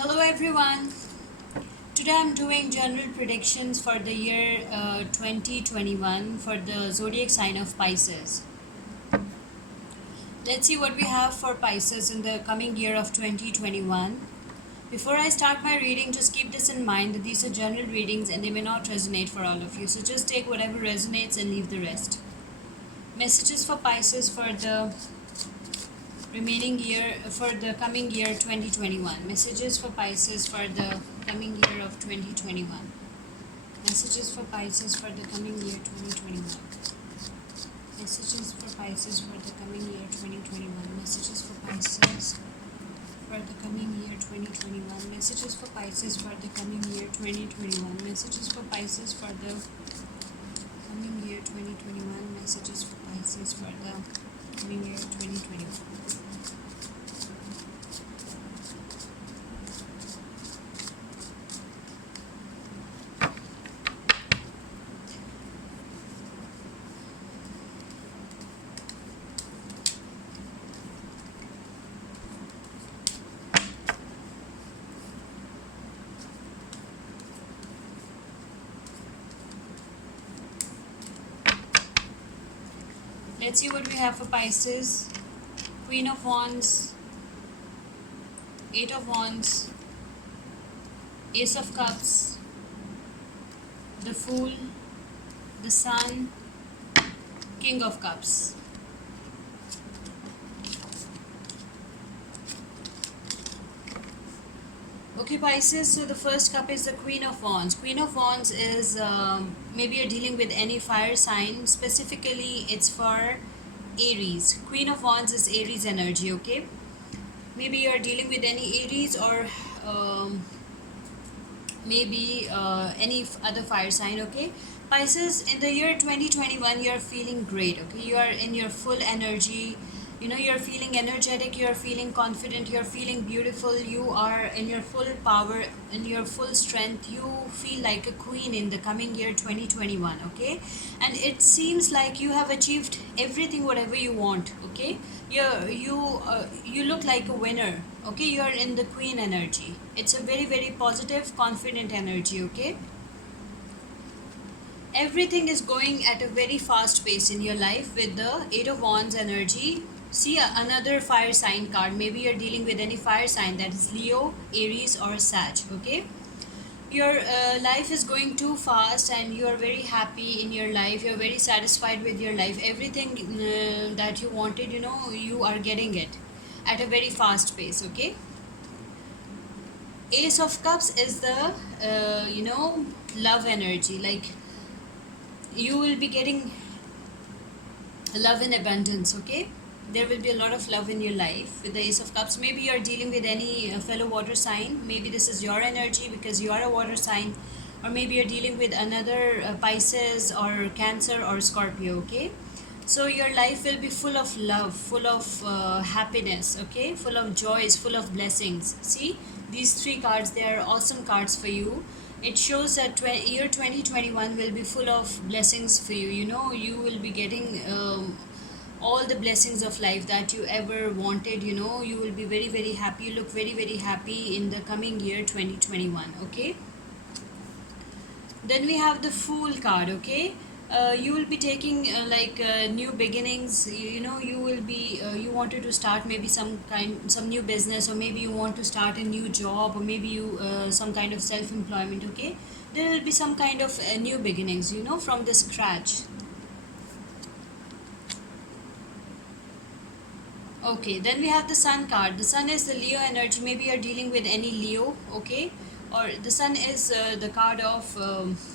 Hello everyone. Today I'm doing general predictions for the year 2021 for the zodiac sign of Pisces. Let's see what we have for Pisces in the coming year of 2021. Before I start my reading, just keep this in mind that these are general readings and they may not resonate for all of you. So just take whatever resonates and leave the rest. Messages for Pisces for the remaining year for the coming year 2021. Messages for Pisces for the coming year of 2021. Messages for Pisces for the coming year 2021. Messages for Pisces for the coming year 2021. Messages for Pisces for the coming year 2021. Messages for Pisces for the coming year 2021. Messages for Pisces for the coming year 2021. Messages for Pisces for the coming year 2021. Let's see what we have for Pisces. Queen of Wands, Eight of Wands, Ace of Cups, the Fool, the Sun, King of Cups. Okay, Pisces, so the first cup is the Queen of Wands. Queen of Wands is maybe you're dealing with any fire sign. Specifically, it's for Aries. Queen of Wands is Aries energy, okay? Maybe you're dealing with any Aries or maybe any other fire sign, okay? Pisces, in the year 2021, you're feeling great, okay? You are in your full energy. You're feeling energetic, you're feeling confident, you're feeling beautiful, you are in your full power, in your full strength. You feel like a queen in the coming year 2021, okay? And it seems like you have achieved everything whatever you want, okay? You look like a winner, okay? You're in the queen energy. It's a very very positive, confident energy, okay? Everything is going at a very fast pace in your life with the Eight of Wands energy. See another fire sign card. Maybe you're dealing with any fire sign, that is Leo, Aries, or Sag, okay? Your life is going too fast and you are very happy in your life. You're very satisfied with your life. Everything that you wanted, you are getting it at a very fast pace, okay? Ace of Cups is the, love energy. Like, you will be getting love in abundance, okay? There will be a lot of love in your life with the Ace of Cups. Maybe you're dealing with any fellow water sign. Maybe this is your energy because you are a water sign. Or maybe you're dealing with another Pisces or Cancer or Scorpio, okay? So your life will be full of love, full of happiness, okay? Full of joys, full of blessings. See, these three cards, they are awesome cards for you. It shows that year 2021 will be full of blessings for you. You will be getting all the blessings of life that you ever wanted. You will be very very happy. You look very very happy in the coming year 2021, okay? Then we have the Fool card, okay? You will be taking new beginnings. You will be you wanted to start maybe some new business, or maybe you want to start a new job, or maybe you some kind of self employment, okay? There will be some kind of new beginnings, from the scratch. Okay, then we have the Sun card. The Sun is the Leo energy. Maybe you're dealing with any Leo, okay? Or the Sun is the card of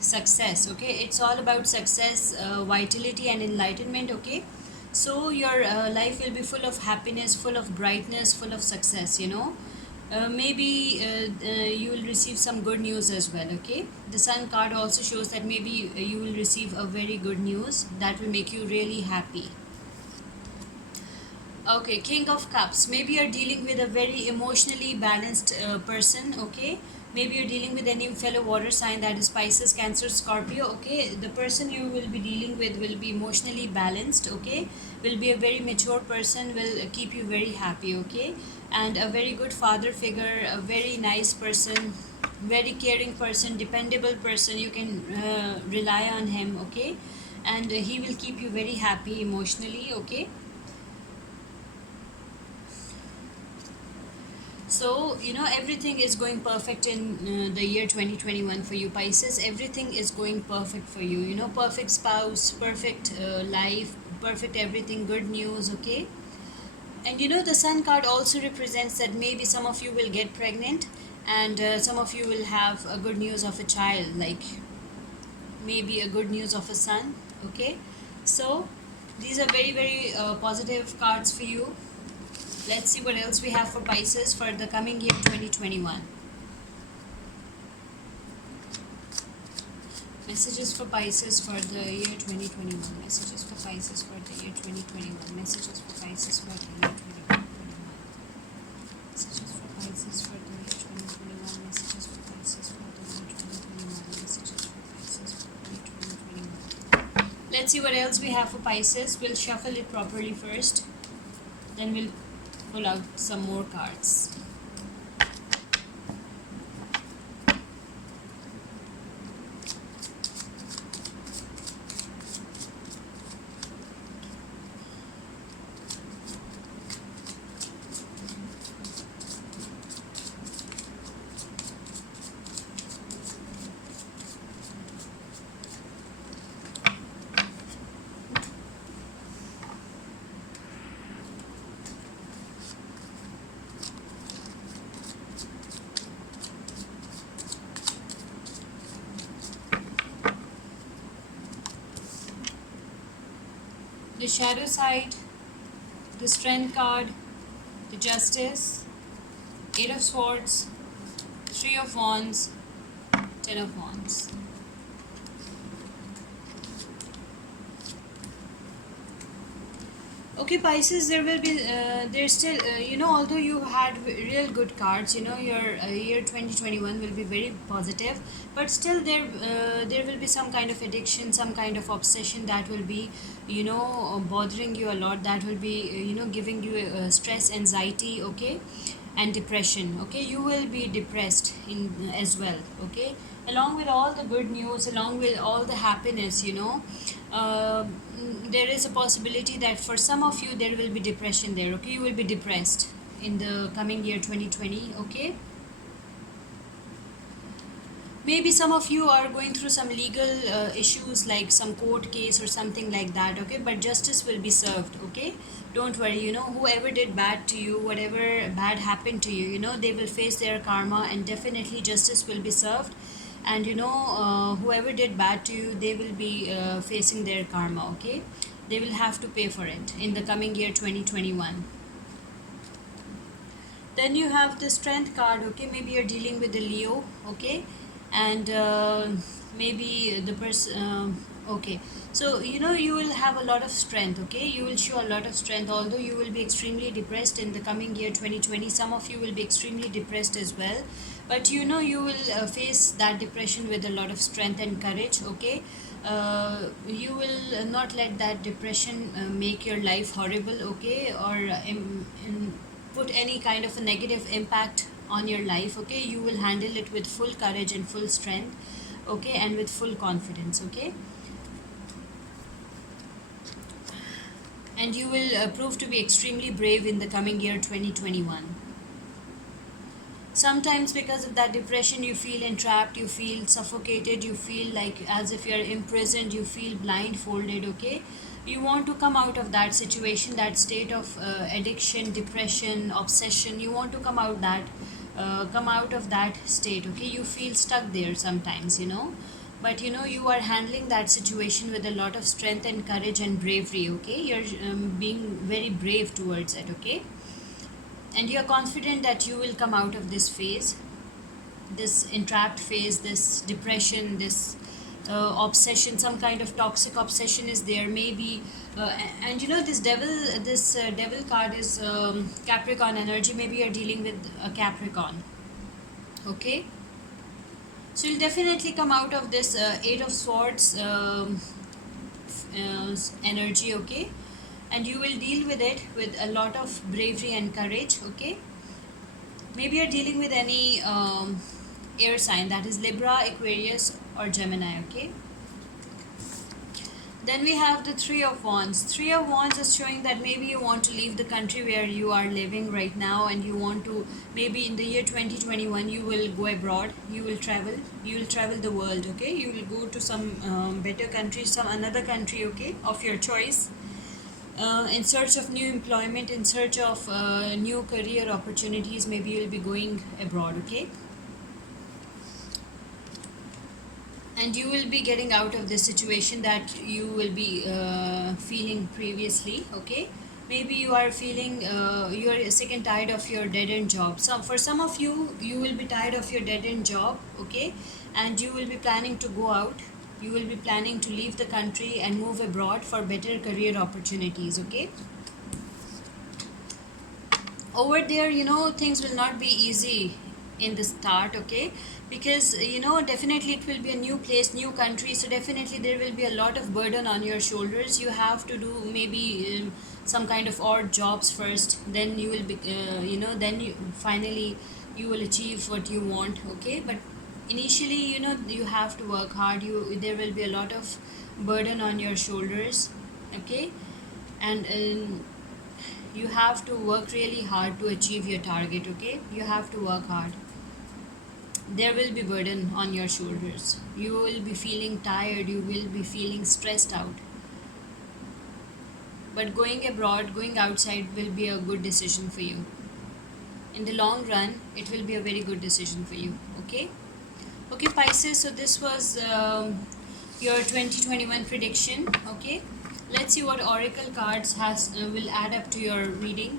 success, okay? It's all about success, vitality, and enlightenment, okay? So your life will be full of happiness, full of brightness, full of success. Maybe you will receive some good news as well, okay? The Sun card also shows that maybe you will receive a very good news that will make you really happy. Okay, King of Cups. Maybe you're dealing with a very emotionally balanced person, okay? Maybe you're dealing with any fellow water sign, that is Pisces, Cancer, Scorpio. Okay, the person you will be dealing with will be emotionally balanced. Okay, will be a very mature person, will keep you very happy. Okay, and a very good father figure, a very nice person, very caring person, dependable person. You can rely on him. Okay, and he will keep you very happy emotionally. Okay. So, everything is going perfect in the year 2021 for you, Pisces. Everything is going perfect for you. Perfect spouse, perfect life, perfect everything, good news, okay? And the Sun card also represents that maybe some of you will get pregnant, and some of you will have a good news of a child, like maybe a good news of a son, okay? So, these are very, very positive cards for you. Let's see what else we have for Pisces for the coming year 2021. Messages for Pisces for the year 2021. Messages for Pisces for the year 2021. Messages for Pisces for the year 2021. Messages for Pisces for the year 2021. Messages for Pisces for the year 2021. Messages for Pisces for the year 2021. Let's see what else we have for Pisces. We'll shuffle it properly first. Then we'll pull out some more cards. The shadow side, the strength card, the justice, 8 of swords, 3 of wands, 10 of wands. Okay, Pisces, there will be, there's still, although you had real good cards, your year 2021 will be very positive, but still there will be some kind of addiction, some kind of obsession that will be, bothering you a lot, that will be, giving you stress, anxiety, okay, and depression. Okay, you will be depressed in as well. Okay, along with all the good news, along with all the happiness, uh, there is a possibility that for some of you there will be depression there. Okay, you will be depressed in the coming year 2020. Okay, maybe some of you are going through some legal issues, like some court case or something like that. Okay, but justice will be served. Okay, don't worry. Whoever did bad to you, whatever bad happened to you, they will face their karma, and definitely justice will be served. And whoever did bad to you, they will be facing their karma. Okay, they will have to pay for it in the coming year 2021. Then you have the strength card. Okay, maybe you're dealing with a Leo. Okay, and maybe the person, okay, so you will have a lot of strength. Okay, you will show a lot of strength, although you will be extremely depressed in the coming year 2020. Some of you will be extremely depressed as well, but you will face that depression with a lot of strength and courage. Okay, you will not let that depression make your life horrible. Okay, or put any kind of a negative impact on your life. Okay, you will handle it with full courage and full strength. Okay, and with full confidence. Okay, and you will prove to be extremely brave in the coming year 2021. Sometimes because of that depression you feel entrapped, you feel suffocated, you feel like as if you're imprisoned, you feel blindfolded. Okay, you want to come out of that situation, that state of addiction, depression, obsession. You want to come out of that state. Okay, you feel stuck there sometimes, but you are handling that situation with a lot of strength and courage and bravery. Okay, you're being very brave towards it. Okay, and you're confident that you will come out of this phase, this entrapped phase, this depression, this obsession. Some kind of toxic obsession is there, maybe. And this devil card is Capricorn energy. Maybe you're dealing with a Capricorn. Okay, So you'll definitely come out of this Eight of Swords energy, okay? And you will deal with it with a lot of bravery and courage, okay? Maybe you're dealing with any air sign, that is Libra, Aquarius, or Gemini, okay? Then we have the Three of Wands. Three of Wands is showing that maybe you want to leave the country where you are living right now, and you want to, maybe in the year 2021 you will go abroad, you will travel the world, okay? You will go to some better country, some another country, okay, of your choice, in search of new employment, in search of new career opportunities. Maybe you'll be going abroad, okay? And you will be getting out of this situation that you will be feeling previously, okay? Maybe you are feeling you are sick and tired of your dead end job. For some of you, you will be tired of your dead end job, okay? And you will be planning to go out, you will be planning to leave the country and move abroad for better career opportunities, okay? Over there, things will not be easy in the start, okay? Because definitely it will be a new place, new country, so definitely there will be a lot of burden on your shoulders. You have to do maybe some kind of odd jobs first, then you will be then you finally you will achieve what you want, okay? But initially, you have to work hard. There will be a lot of burden on your shoulders, okay? And you have to work really hard to achieve your target, okay? You have to work hard. There will be burden on your shoulders, you will be feeling tired, you will be feeling stressed out. But going abroad, going outside will be a good decision for you. In the long run, it will be a very good decision for you, okay? Okay, Pisces, so this was your 2021 prediction, okay? Let's see what oracle cards will add up to your reading.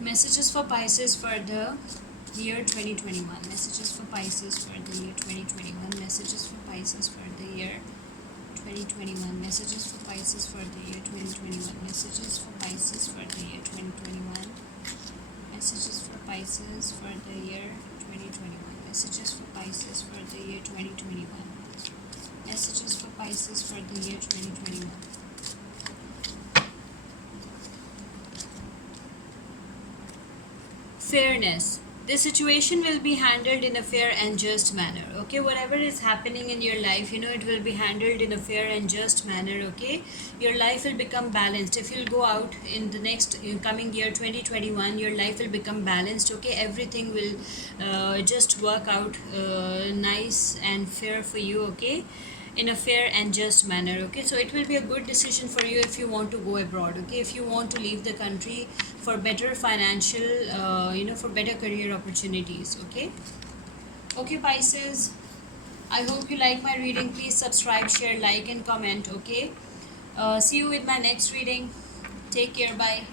Messages for Pisces for the year 2021. Messages for Pisces for the year 2021. Messages for Pisces for the year 2021. Messages for Pisces for the year 2021. Messages for Pisces for the year 2021. Messages for Pisces for the year 2021. Messages for Pisces for the year 2021. Messages for Pisces for the year 2021. Fairness. The situation will be handled in a fair and just manner, okay? Whatever is happening in your life, it will be handled in a fair and just manner, okay? Your life will become balanced. If you'll go out in the next coming year 2021, your life will become balanced, okay? Everything will just work out nice and fair for you, okay? In a fair and just manner, okay? So it will be a good decision for you if you want to go abroad, okay? If you want to leave the country for better financial for better career opportunities, okay? Okay, Pisces, I hope you like my reading. Please subscribe, share, like, and comment, okay? See you with my next reading. Take care. Bye.